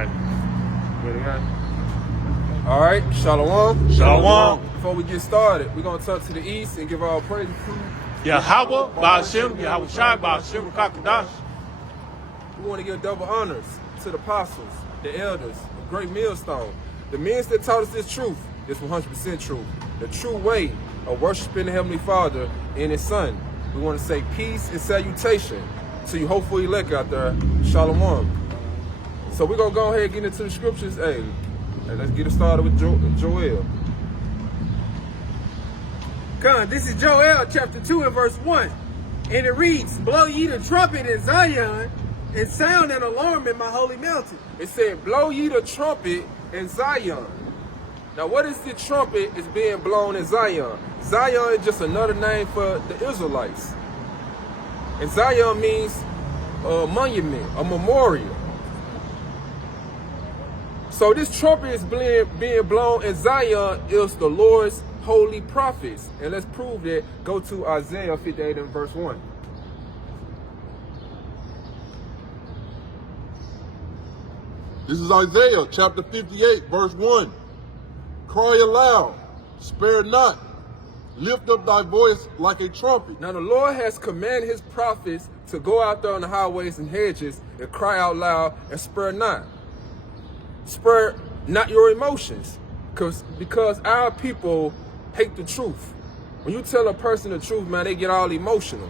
Okay. Ready, guys? All right, Shalom. Shalom. Before we get started, we're going to turn to the east and give our praise to Yahweh, Ba'ashem, Yahweh Shai, Ba'ashem, Kakadash. We want to give double honors to the apostles, the elders, the great millstone, the men that taught us this truth, this 100% truth, the true way of worshiping the Heavenly Father and His Son. We want to say peace and salutation to you hopeful elect out there. Shalom. So we're going to go ahead and get into the scriptures. Hey, let's get it started with Joel. Come, this is Joel chapter 2 and verse 1. And it reads, blow ye the trumpet in Zion, and sound an alarm in my holy mountain. It said, blow ye the trumpet in Zion. Now, what is the trumpet is being blown in Zion? Zion is just another name for the Israelites. And Zion means a monument, a memorial. So this trumpet is being blown in Zion is the Lord's holy prophets. And let's prove that. Go to Isaiah 58 and verse 1. This is Isaiah chapter 58, verse 1. Cry aloud, spare not, lift up thy voice like a trumpet. Now the Lord has commanded His prophets to go out there on the highways and hedges and cry out loud and spare not. Spare not your emotions, because our people hate the truth. When you tell a person the truth, man, they get all emotional.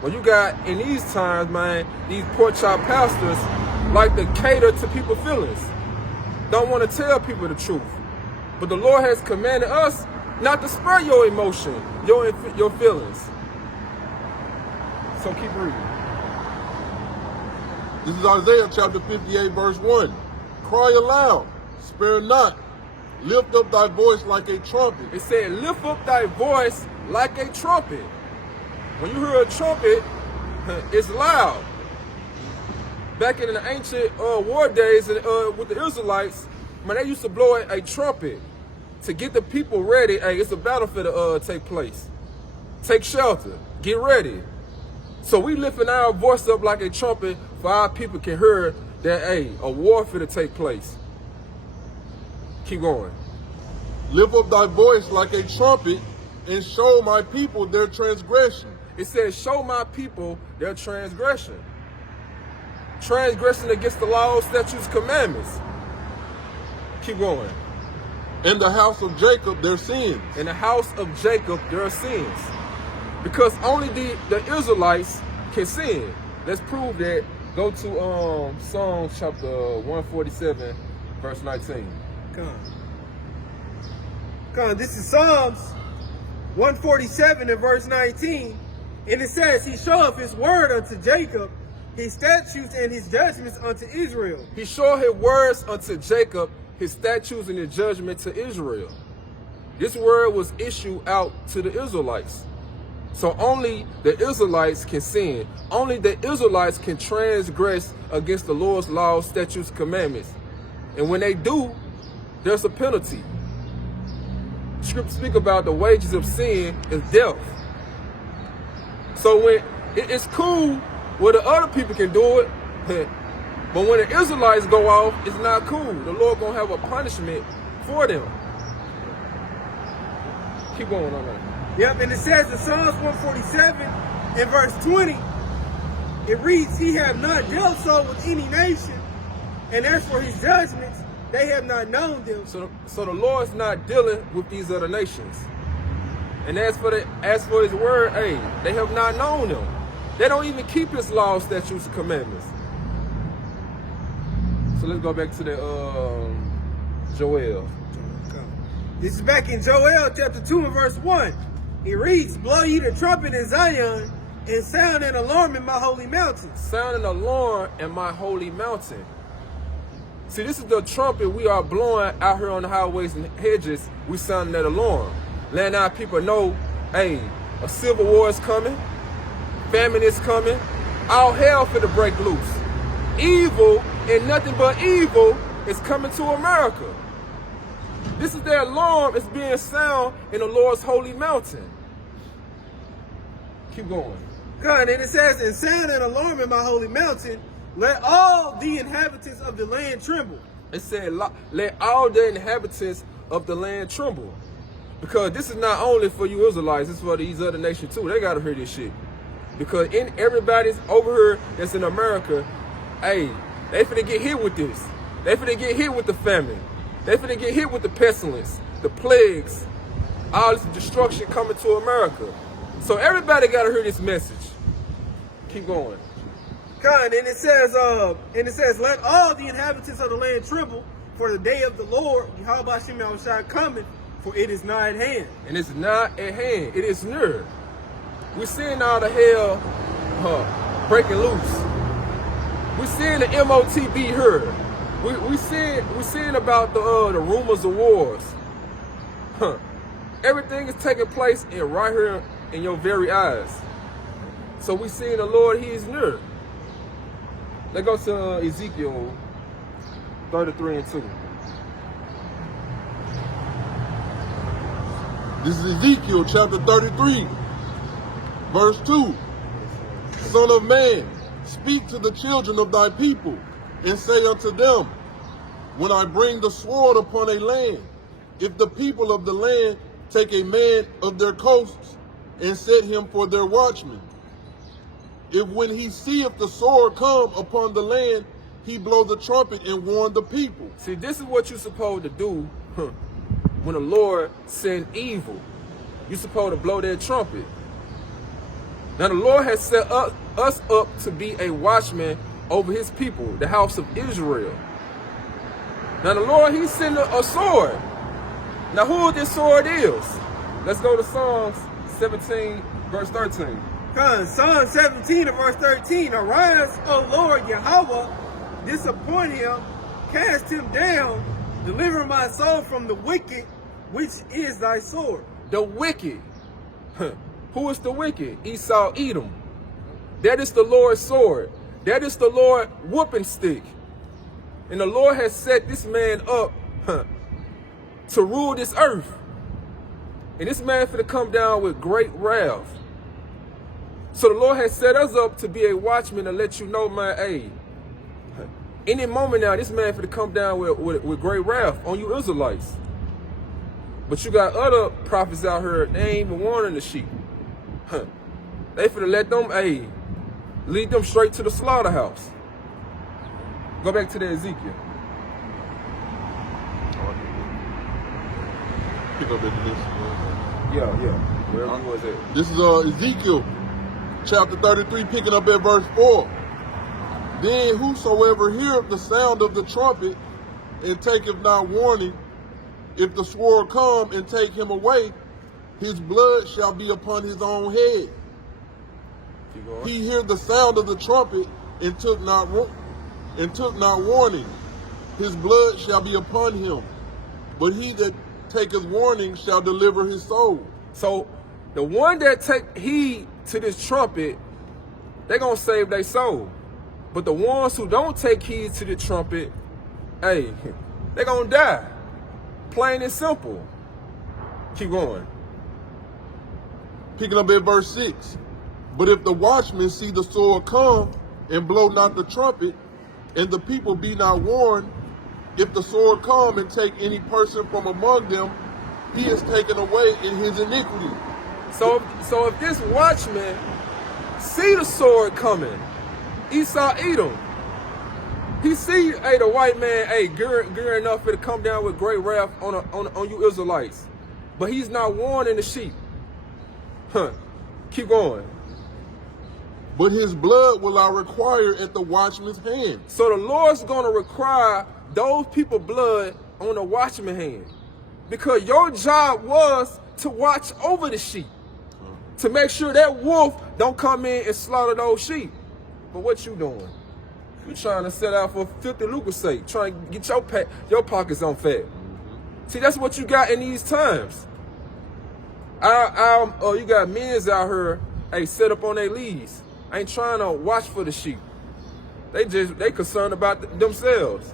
When you got, in these times, man, these pork chop pastors like to cater to people's feelings. Don't want to tell people the truth. But the Lord has commanded us not to spare your emotion, your feelings. So keep reading. This is Isaiah chapter 58, verse 1. Cry aloud, spare not, lift up thy voice like a trumpet. It said, lift up thy voice like a trumpet. When you hear a trumpet, it's loud. Back in the ancient war days with the Israelites, man, they used to blow a trumpet to get the people ready. Hey, it's a battlefield to take place. Take shelter. Get ready. So we lifting our voice up like a trumpet for our people can hear that, hey, a warfare to take place. Keep going. Lift up thy voice like a trumpet and show my people their transgression. It says, show my people their transgression. Transgression against the laws, statutes, commandments. Keep going. In the house of Jacob, their sins. In the house of Jacob, their sins. Because only the Israelites can sin. Let's prove that. Go to Psalms chapter 147, verse 19. Come, this is Psalms 147 and verse 19. And it says, He showeth His word unto Jacob, His statutes and His judgments unto Israel. He showed His words unto Jacob, His statutes and His judgment to Israel. This word was issued out to the Israelites. So only the Israelites can sin. Only the Israelites can transgress against the Lord's laws, statutes, commandments. And when they do, there's a penalty. Scripture speak about the wages of sin is death. So when it's cool where the other people can do it, but when the Israelites go off, it's not cool. The Lord gonna have a punishment for them. Keep going on that. Yep, and it says in Psalms 147 and verse 20, it reads, He have not dealt so with any nation, and as for His judgments, they have not known them. So the Lord's not dealing with these other nations. And as for His word, hey, they have not known them. They don't even keep His laws, statutes, and commandments. So let's go back to the Joel. This is back in Joel chapter 2 and verse 1. It reads, blow ye the trumpet in Zion, and sound an alarm in my holy mountain. Sound an alarm in my holy mountain. See, this is the trumpet we are blowing out here on the highways and hedges. We sounding that alarm. Letting our people know, hey, a civil war is coming. Famine is coming. All hell finna break loose. Evil and nothing but evil is coming to America. This is their alarm. It's being sound in the Lord's holy mountain. Keep going. God, and it says, and sound an alarm in my holy mountain, let all the inhabitants of the land tremble. It said, let all the inhabitants of the land tremble. Because this is not only for you Israelites, it's for these other nations too. They got to hear this shit. Because everybody's over here that's in America, hey, they finna get hit with this. They finna get hit with the famine. They finna get hit with the pestilence, the plagues, all this destruction coming to America. So everybody got to hear this message. Keep going. And it says, let all the inhabitants of the land tremble, for the day of the Lord, Yahweh Shem Yahushua cometh, for it is nigh at hand. And it's not at hand, it is near. We're seeing all the hell breaking loose. We're seeing the MOTB here. We're seeing about the rumors of wars. Everything is taking place right here in your very eyes. So we're seeing the Lord, He is near. Let's go to Ezekiel 33 and 2. This is Ezekiel chapter 33, verse 2. Son of man, speak to the children of thy people, and say unto them, when I bring the sword upon a land, if the people of the land take a man of their coasts, and set him for their watchman, if when he seeth the sword come upon the land, he blow the trumpet and warn the people. See, this is what you're supposed to do when the Lord send evil. You're supposed to blow that trumpet. Now the Lord has set us up to be a watchman over His people, the house of Israel. Now the Lord, He's sending a sword. Now who this sword is? Let's go to Psalms 17, verse 13. Psalm 17 and verse 13. Arise, O Lord Yahweh, disappoint him, cast him down, deliver my soul from the wicked, which is thy sword. The wicked. Who is the wicked? Esau, Edom. That is the Lord's sword. That is the Lord's whooping stick. And the Lord has set this man up to rule this earth. And this man finna come down with great wrath. So the Lord has set us up to be a watchman to let you know, man, hey, any moment now, this man finna come down with great wrath on you Israelites. But you got other prophets out here, they ain't even warning the sheep. They finna let them, hey, lead them straight to the slaughterhouse. Go back to the Ezekiel. Pick up into this. Yeah. Wherever you was at. This is Ezekiel chapter 33, picking up at verse 4. Then whosoever heareth the sound of the trumpet and taketh not warning, if the sword come and take him away, his blood shall be upon his own head. He heard the sound of the trumpet and took not warning, his blood shall be upon him. But he that taketh warning shall deliver his soul. So the one that take heed to this trumpet, they're gonna save their soul. But the ones who don't take heed to the trumpet, hey, they're gonna die. Plain and simple. Keep going. Picking up at verse 6. But if the watchman see the sword come and blow not the trumpet, and the people be not warned, if the sword come and take any person from among them, he is taken away in his iniquity. So if this watchman see the sword coming, Esau Edom, he see, hey, the white man, hey, gearing up to come down with great wrath on you Israelites, but he's not warning the sheep. Keep going. But his blood will I require at the watchman's hand. So the Lord's going to require those people's blood on the watchman's hand. Because your job was to watch over the sheep. To make sure that wolf don't come in and slaughter those sheep. But what you doing? You trying to set out for filthy lucre's sake. Trying to get your pockets on fat. See, that's what you got in these times. You got men's out here, hey, set up on their leads. Ain't trying to watch for the sheep. They concerned about themselves.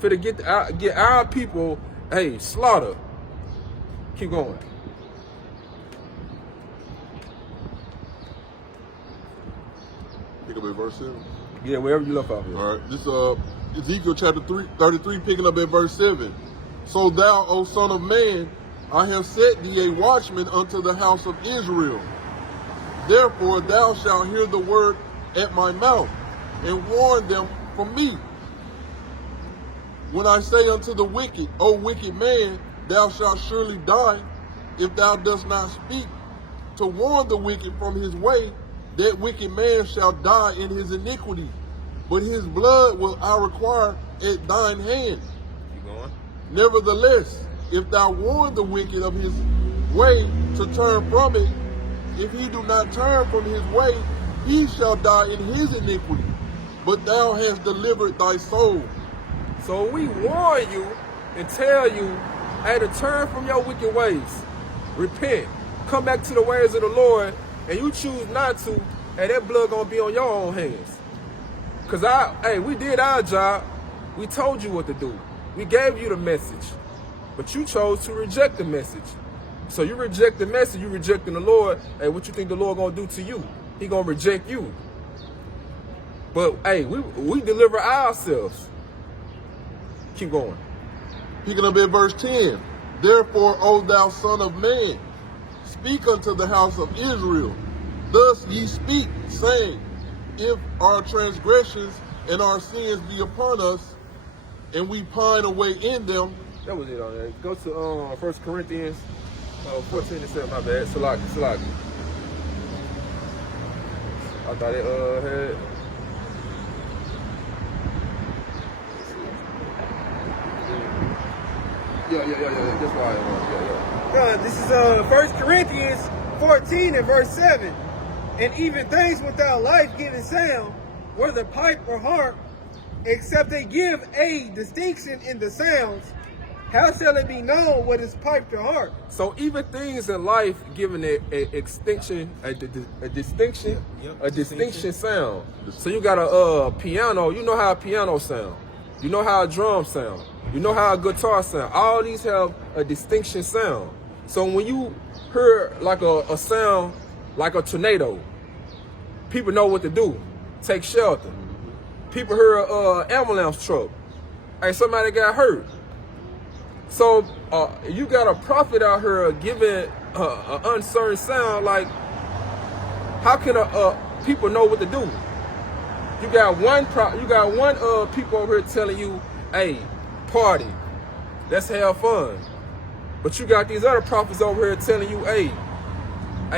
For to get our people, hey, slaughtered. Keep going. Pick up at verse 7. Yeah, wherever you left off here. All right, this Ezekiel chapter 33, picking up at verse 7. So thou, O son of man, I have set thee a watchman unto the house of Israel. Therefore thou shalt hear the word at my mouth, and warn them from me. When I say unto the wicked, O wicked man, thou shalt surely die, if thou dost not speak to warn the wicked from his way, that wicked man shall die in his iniquity, but his blood will I require at thine hand. Keep going. Nevertheless, if thou warn the wicked of his way to turn from it, if he do not turn from his way, he shall die in his iniquity, but thou hast delivered thy soul. So we warn you and tell you, hey, to turn from your wicked ways. Repent. Come back to the ways of the Lord, and you choose not to, and that blood gonna be on your own hands. Cause we did our job. We told you what to do. We gave you the message, but you chose to reject the message. So you reject the message, you rejecting the Lord. Hey, what you think the Lord gonna do to you? He gonna reject you. But hey, we deliver ourselves. Keep going. Picking up at verse 10. Therefore, O thou son of man, speak unto the house of Israel. Thus ye speak, saying, if our transgressions and our sins be upon us, and we pine away in them. That was it on there. Go to 1 Corinthians 14 and 7, my bad. Salaki. I thought it had. Yeah. That's why it was. Yeah. This is 1 Corinthians 14 and verse 7. And even things without life-giving sound, whether pipe or harp, except they give a distinction in the sounds, how shall it be known what is piped or harp? So even things in life given a distinction sound. So you got a piano. You know how a piano sound. You know how a drum sound. You know how a guitar sound. All these have a distinction sound. So when you hear like a sound like a tornado, people know what to do. Take shelter. People hear an ambulance truck. Hey, somebody got hurt. So you got a prophet out here giving an uncertain sound. Like, how can people know what to do? You got one people over here telling you, hey, party, let's have fun. But you got these other prophets over here telling you, hey,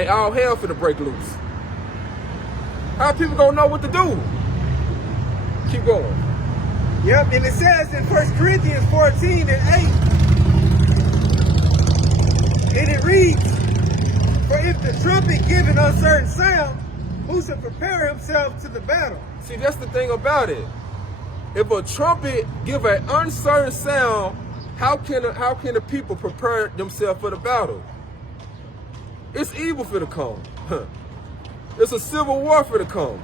all hell finna break loose. How people gonna know what to do? Keep going. Yep, and it says in 1 Corinthians 14 and 8, and it reads, for if the trumpet give an uncertain sound, who shall prepare himself to the battle? See, that's the thing about it. If a trumpet give an uncertain sound, how can the people prepare themselves for the battle? It's evil for to come. It's a civil war for to come.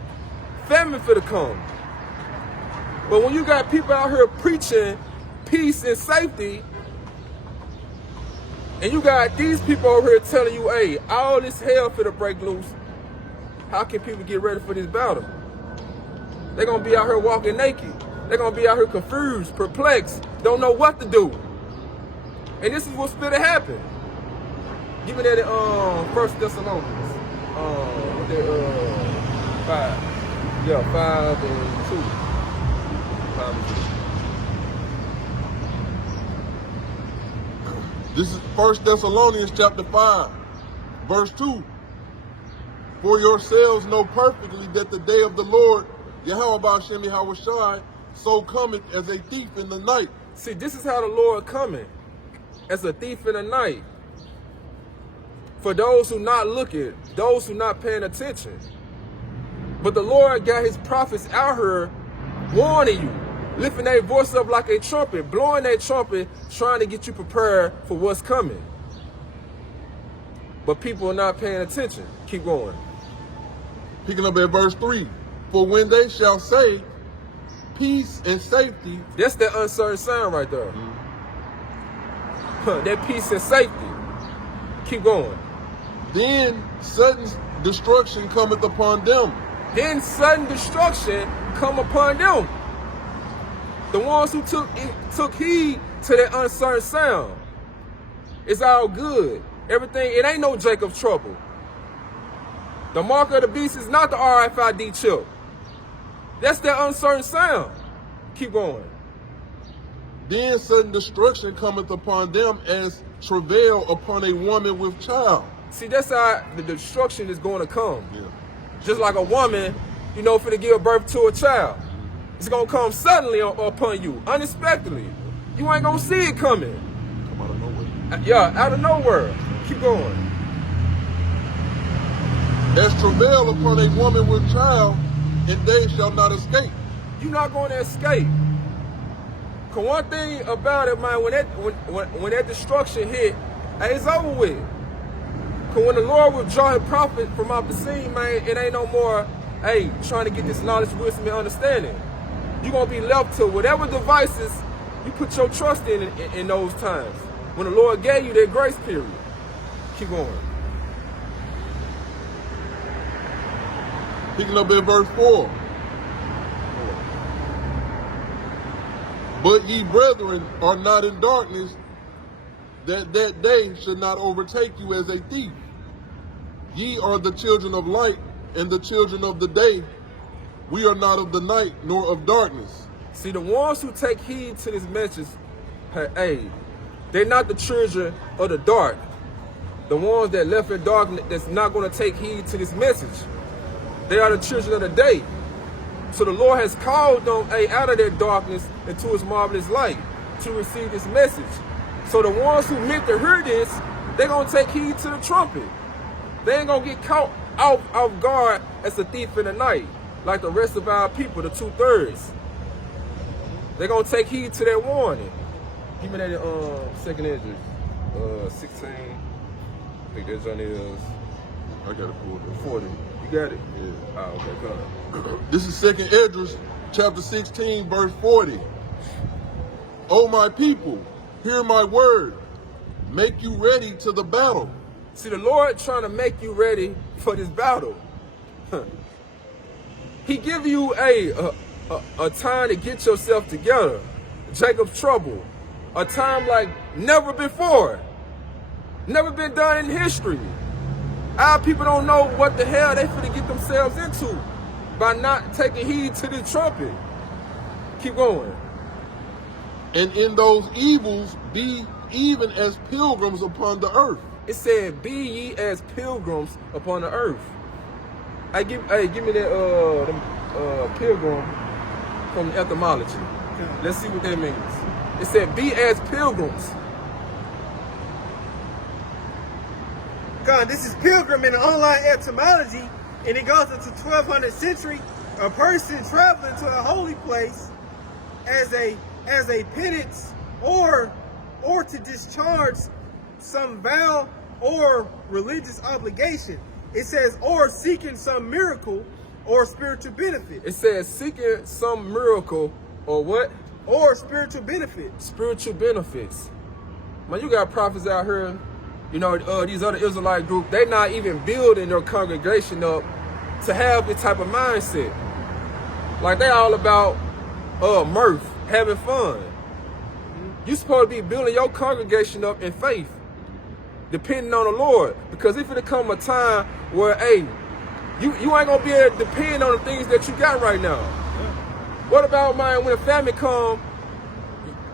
Famine for to come. But when you got people out here preaching peace and safety, and you got these people over here telling you, hey, all this hell for to break loose, how can people get ready for this battle? They're going to be out here walking naked. They're going to be out here confused, perplexed, don't know what to do. And this is what's going to happen. Give me that in 1 Thessalonians. 5. Yeah, 5 and 2. 5 and 2. This is 1 Thessalonians chapter 5, verse 2. For yourselves know perfectly that the day of the Lord, Yahweh B'Shem Yahushai, so cometh as a thief in the night. See, this is how the Lord coming, as a thief in the night. For those who not looking, those who not paying attention. But the Lord got his prophets out here warning you, lifting their voice up like a trumpet, blowing that trumpet, trying to get you prepared for what's coming. But people are not paying attention. Keep going. Picking up at verse 3. For when they shall say peace and safety. That's that uncertain sound right there. That peace and safety. Keep going. Then sudden destruction cometh upon them, then sudden destruction come upon them. The ones who took heed to that uncertain sound. It's all good. Everything, it ain't no Jacob's trouble. The mark of the beast is not the RFID chip. That's that uncertain sound. Keep going. Then sudden destruction cometh upon them as travail upon a woman with child. See, that's how the destruction is going to come. Yeah. Just like a woman, finna give birth to a child. It's going to come suddenly upon you, unexpectedly. You ain't going to see it coming. Come out of nowhere. Yeah, out of nowhere. Keep going. As travail upon a woman with child, and they shall not escape. You're not going to escape. Cause one thing about it, man, when that destruction hit, it's over with. Cause when the Lord withdraw his prophet from off the scene, man, it ain't no more, trying to get this knowledge, wisdom, and understanding. You're gonna be left to whatever devices you put your trust in those times. When the Lord gave you that grace period. Keep going. Picking up at verse 4. But ye brethren are not in darkness, that day should not overtake you as a thief. Ye are the children of light and the children of the day. We are not of the night nor of darkness. See, the ones who take heed to this message, they're not the children of the dark. The ones that left in darkness that's not going to take heed to this message. They are the children of the day. So the Lord has called them out of their darkness into his marvelous light to receive this message. So the ones who meant to hear this, they're going to take heed to the trumpet. They ain't going to get caught off guard as a thief in the night, like the rest of our people, the 2/3. They're going to take heed to that warning. Give me that second Esdras, 16. I think that John is. I got it pulled up. 40. You got it? Yeah. Oh, okay, come on. This is 2nd Esdras, chapter 16, verse 40. O my people, hear my word. Make you ready to the battle. See, the Lord trying to make you ready for this battle. He give you a time to get yourself together. Jacob's trouble. A time like never before. Never been done in history. Our people don't know what the hell they finna get themselves into by not taking heed to the trumpet. Keep going. And in those evils be even as pilgrims upon the earth. It said, be ye as pilgrims upon the earth. Give me that pilgrim from the etymology. Let's see what that means. It said, be as pilgrims. God, this is pilgrim in the online etymology, and it goes into 1200th century. A person traveling to a holy place as a penance or to discharge some vow or religious obligation. It says, or seeking some miracle or spiritual benefit. It says seeking some miracle or what? Or spiritual benefit. Spiritual benefits. Man, you got prophets out here, these other Israelite groups, they're not even building their congregation up to have this type of mindset. Like, they all about mirth, having fun. You're supposed to be building your congregation up in faith, depending on the Lord. Because if it come a time where, you ain't gonna be able to depend on the things that you got right now. What about, man, when a family come,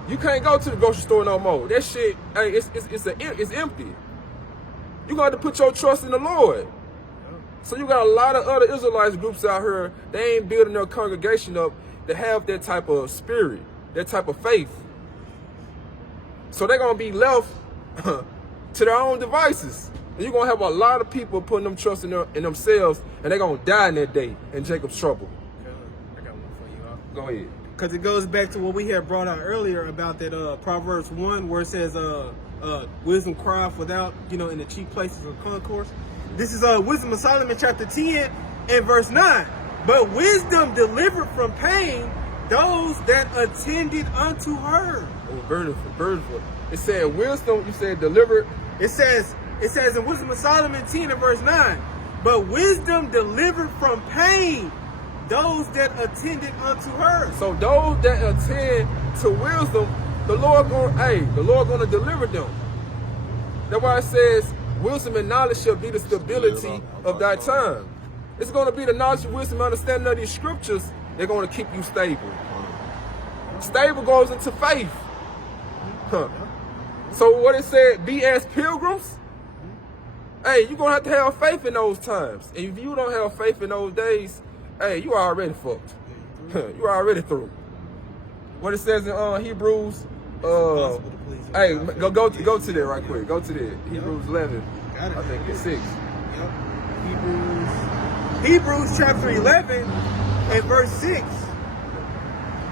you can't go to the grocery store no more. That shit, it's empty. You got to put your trust in the Lord. So you got a lot of other Israelites groups out here, they ain't building their congregation up to have that type of spirit, that type of faith. So they're going to be left to their own devices. And you're going to have a lot of people putting them trust in themselves, and they're going to die in that day in Jacob's trouble. I got one for you, huh? Go ahead. Because it goes back to what we had brought out earlier about that Proverbs 1 where it says wisdom crieth without, in the chief places of concourse. This is Wisdom of Solomon chapter 10 and verse 9. But wisdom delivered from pain those that attended unto her. Oh, beautiful. It said wisdom, you said delivered. It says in Wisdom of Solomon 10 and verse 9, but wisdom delivered from pain those that attended unto her. So those that attend to wisdom, the Lord gonna deliver them. That's why it says, wisdom and knowledge shall be the stability of thy time. It's gonna be the knowledge, wisdom, understanding of these scriptures. They're gonna keep you stable. Stable goes into faith. Huh. So what it said, be as pilgrims. Hey, you're gonna have to have faith in those times. And if you don't have faith in those days, hey, you already fucked. You already through. What it says in Hebrews, hey, go to that right quick. Go to that. Hebrews 11. I think it's 6. Yep. Hebrews chapter 11 and verse 6.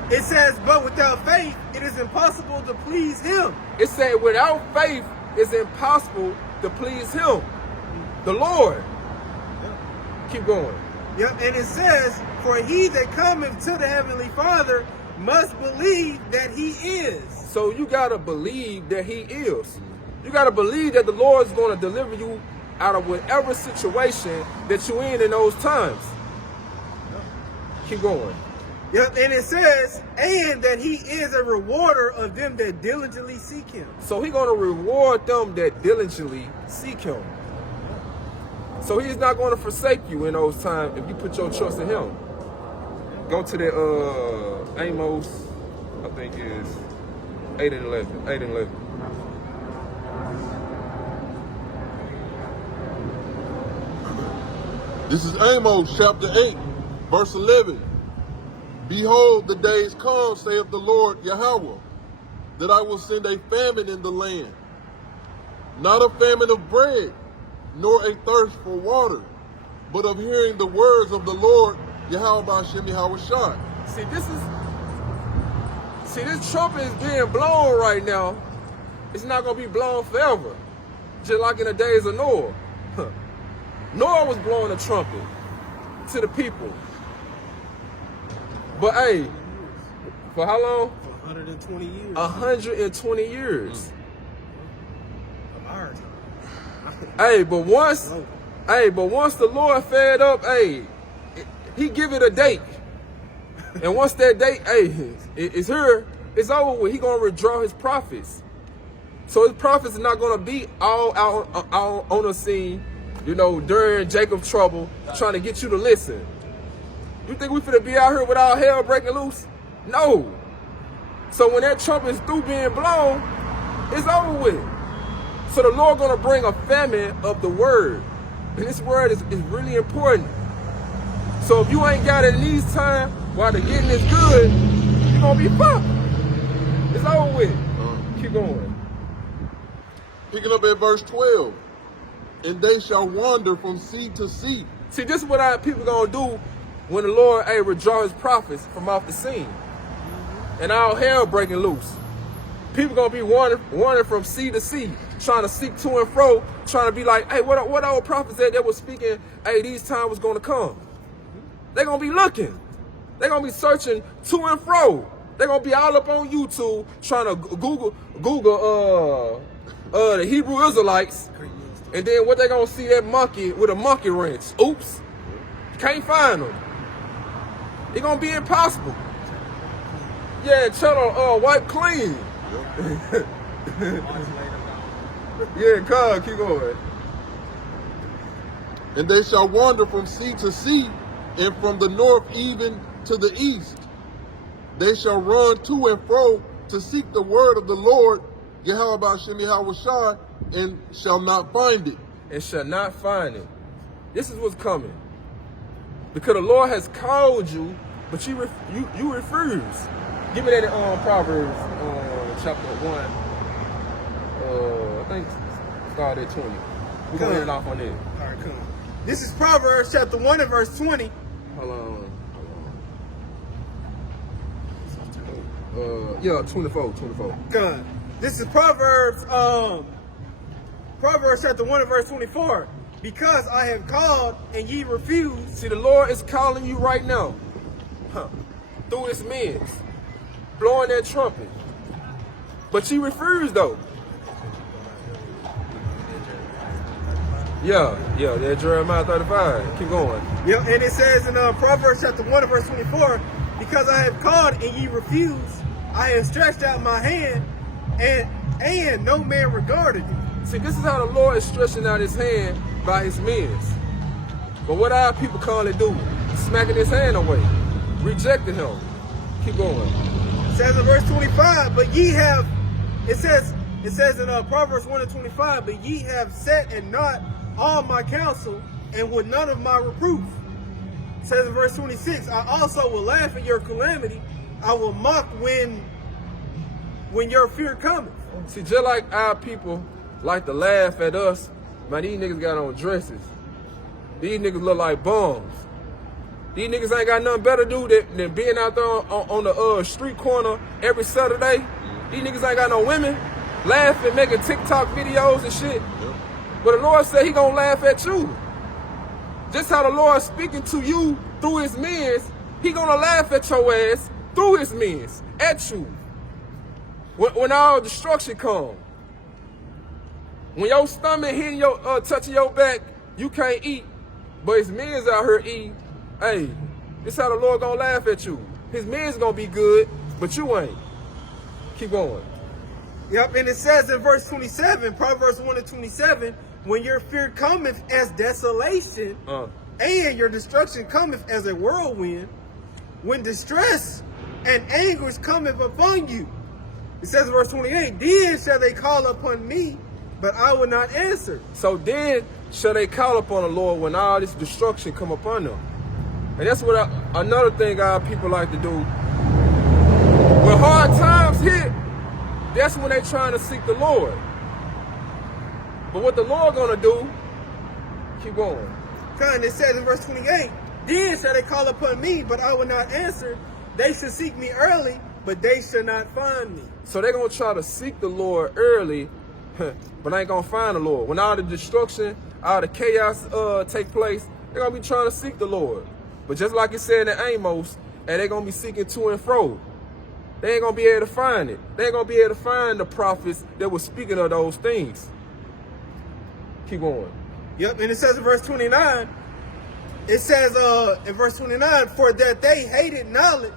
It says, but without faith, it is impossible to please him. It said, without faith, it's impossible to please him, the Lord. Keep going. Yep, and it says, for he that cometh to the heavenly Father must believe that he is. So you gotta believe that he is. You gotta believe that the Lord is gonna deliver you out of whatever situation that you're in those times. Keep going. Yep, and it says, and that he is a rewarder of them that diligently seek him. So he's gonna reward them that diligently seek him. So he's not gonna forsake you in those times if you put your trust in him. Go to the Amos, I think is 8 and 11. 8 and 11. This is Amos chapter 8, verse 11. Behold, the days come, saith the Lord Yahweh, that I will send a famine in the land, not a famine of bread, nor a thirst for water, but of hearing the words of the Lord Yahweh B'Shem Yahweh Shai. See, this trumpet is being blown right now. It's not gonna be blown forever, just like in the days of Noah. Noah was blowing a trumpet to the people. But hey, for how long? For 120 years. 120 years. Of our time. Hey, but once the Lord fed up, hey, he give it a date. And once that date, hey, is here, it's over with. He gonna withdraw his prophets. So his prophets are not gonna be all out on the scene, you know, during Jacob's trouble, trying to get you to listen. You think we finna be out here with all hell breaking loose? No. So when that trumpet is through being blown, it's over with. So the Lord gonna bring a famine of the word. And this word is really important. So if you ain't got it in these times, while the getting is good, you're gonna be fucked. It's over with. Keep going. Picking up at verse 12. And they shall wander from sea to sea. See, this is what people gonna do when the Lord withdraw his prophets from off the scene. And all hell breaking loose. People gonna be wandering from sea to sea, trying to seek to and fro, trying to be like, hey, what our prophets that was speaking, hey, these times was gonna come. They're gonna be looking. They're gonna be searching to and fro. They're gonna be all up on YouTube trying to Google the Hebrew Israelites. And then what they gonna see, that monkey with a monkey wrench. Oops. Can't find them. It's gonna be impossible. Yeah, channel wipe clean. Yeah, God, keep going. And they shall wander from sea to sea, and from the north even to the east. They shall run to and fro to seek the word of the Lord, Yahweh B'Shem Yahweh Shai, and shall not find it. And shall not find it. This is what's coming. Because the Lord has called you, but you refuse. Give me that in Proverbs chapter 1. I think start at 20. We're going to end off on that. All right, come on. This is Proverbs chapter 1 and verse 20. Hold on. Yeah, 24. Come. This is Proverbs chapter 1 and verse 24. Because I have called and ye refuse. See, the Lord is calling you right now. Through his men. Blowing that trumpet. But you refuse though. Yeah, that Jeremiah 35. Keep going. Yep, and it says in Proverbs chapter 1 and verse 24, because I have called and ye refused, I have stretched out my hand, and no man regarded you. See, this is how the Lord is stretching out his hand by his men. But what our people call it do? Smacking his hand away, rejecting him. Keep going. It says in verse 25, but ye have, it says in Proverbs 1 and 25, but ye have set and not all my counsel, and with none of my reproof. It says in verse 26, I also will laugh at your calamity, I will mock when your fear cometh. See, just like our people like to laugh at us, man, these niggas got on dresses. These niggas look like bums. These niggas ain't got nothing better to do than being out there on the street corner every Saturday. These niggas ain't got no women, laughing, making TikTok videos and shit. But the Lord said he gonna laugh at you. Just how the Lord speaking to you through his men, he gonna laugh at your ass through his men, at you. When all destruction come. When your stomach hitting your, touching your back, you can't eat, but his men's out here eating. Hey, this how the Lord gonna laugh at you. His men's gonna be good, but you ain't. Keep going. Yep, and it says in verse 27, Proverbs 1 and 27, when your fear cometh as desolation, and your destruction cometh as a whirlwind, when distress and anguish cometh upon you. It says in verse 28, then shall they call upon me, but I will not answer. So then shall they call upon the Lord when all this destruction come upon them. And that's what another thing our people like to do. When hard times hit, that's when they trying to seek the Lord. But what the Lord gonna do, keep going. And it says in verse 28, then shall they call upon me, but I will not answer. They shall seek me early, but they shall not find me. So they're gonna try to seek the Lord early, but ain't gonna find the Lord. When all the destruction, all the chaos take place, they're gonna be trying to seek the Lord. But just like it said in Amos, and they're gonna be seeking to and fro. They ain't gonna be able to find it. They ain't gonna be able to find the prophets that were speaking of those things. Keep going. Yep, and it says in verse 29, it says in verse 29, for that they hated knowledge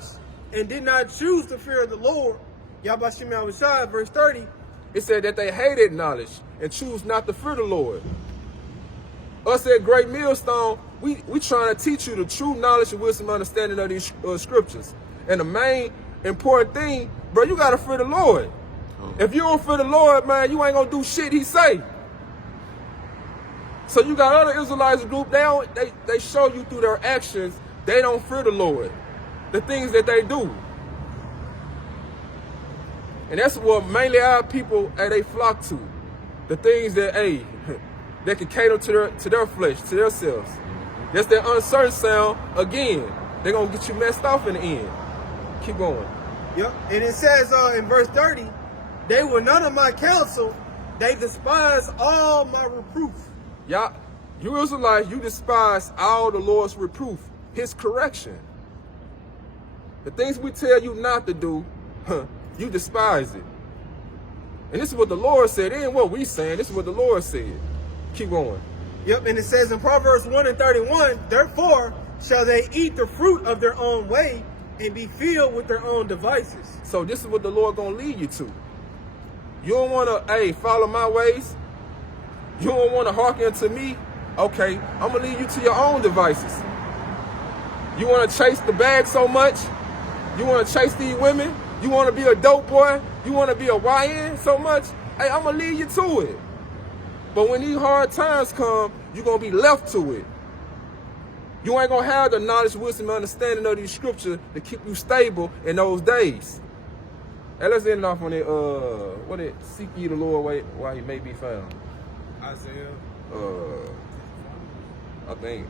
and did not choose to fear the Lord. Yabashim Yahushua, verse 30. It said that they hated knowledge and choose not to fear the Lord. Us at Great Millstone, we trying to teach you the true knowledge and wisdom and understanding of these scriptures. And the main important thing, bro, you gotta fear the Lord. If you don't fear the Lord, man, you ain't gonna do shit he say. So you got other Israelites group, they show you through their actions, they don't fear the Lord. The things that they do. And that's what mainly our people, they flock to. The things that, that can cater to their flesh, to themselves. That's that uncertain sound, again, they're gonna get you messed off in the end. Keep going. Yep, and it says in verse 30, they were none of my counsel, they despise all my reproof. Y'all, you Israelites, you despise all the Lord's reproof, his correction. The things we tell you not to do, you despise it. And this is what the Lord said. It ain't what we saying. This is what the Lord said. Keep going. Yep, and it says in Proverbs 1 and 31, therefore shall they eat the fruit of their own way and be filled with their own devices. So this is what the Lord gonna lead you to. You don't wanna, follow my ways. You don't wanna hearken to me. Okay, I'm gonna lead you to your own devices. You wanna chase the bag so much? You wanna chase these women? You wanna be a dope boy? You wanna be a YN so much? Hey, I'm gonna lead you to it. But when these hard times come, you're gonna be left to it. You ain't gonna have the knowledge, wisdom, and understanding of these scriptures to keep you stable in those days. Hey, let's end off on it. Seek ye the Lord while he may be found. Isaiah. I think,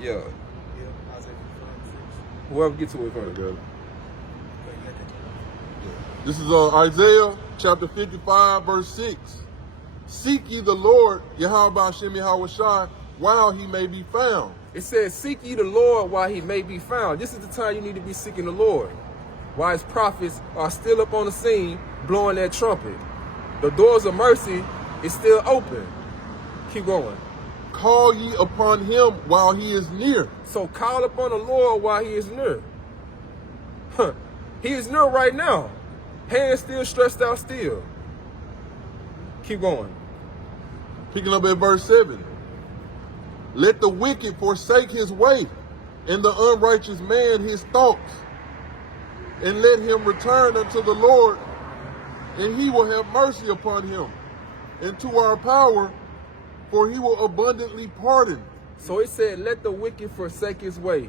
yeah. Yeah, Isaiah 56. Whoever gets to it first, brother. This is Isaiah chapter 55, verse 6. Seek ye the Lord, Yahweh Shem Yahushua, while he may be found. It says, seek ye the Lord while he may be found. This is the time you need to be seeking the Lord. While his prophets are still up on the scene, blowing that trumpet. The doors of mercy is still open. Keep going. Call ye upon him while he is near. So call upon the Lord while he is near. He is near right now. Hands still stretched out still. Keep going. Picking up at verse 7. Let the wicked forsake his way, and the unrighteous man his thoughts. And let him return unto the Lord, and he will have mercy upon him, and to our power, for he will abundantly pardon. So it said, let the wicked forsake his way.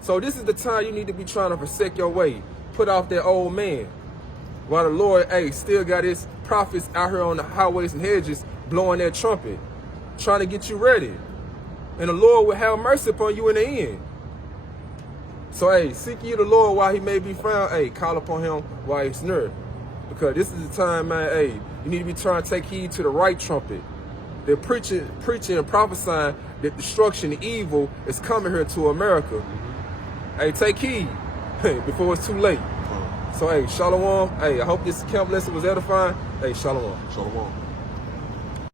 So this is the time you need to be trying to forsake your way. Put off that old man. While the Lord, still got his prophets out here on the highways and hedges blowing that trumpet, trying to get you ready. And the Lord will have mercy upon you in the end. So, seek ye the Lord while he may be found. Call upon him while he's near. Because this is the time, man, you need to be trying to take heed to the right trumpet. They're preaching and prophesying that destruction and evil is coming here to America. Take heed before it's too late. So, shalom. I hope this camp lesson was edifying. Shalom. Shalom.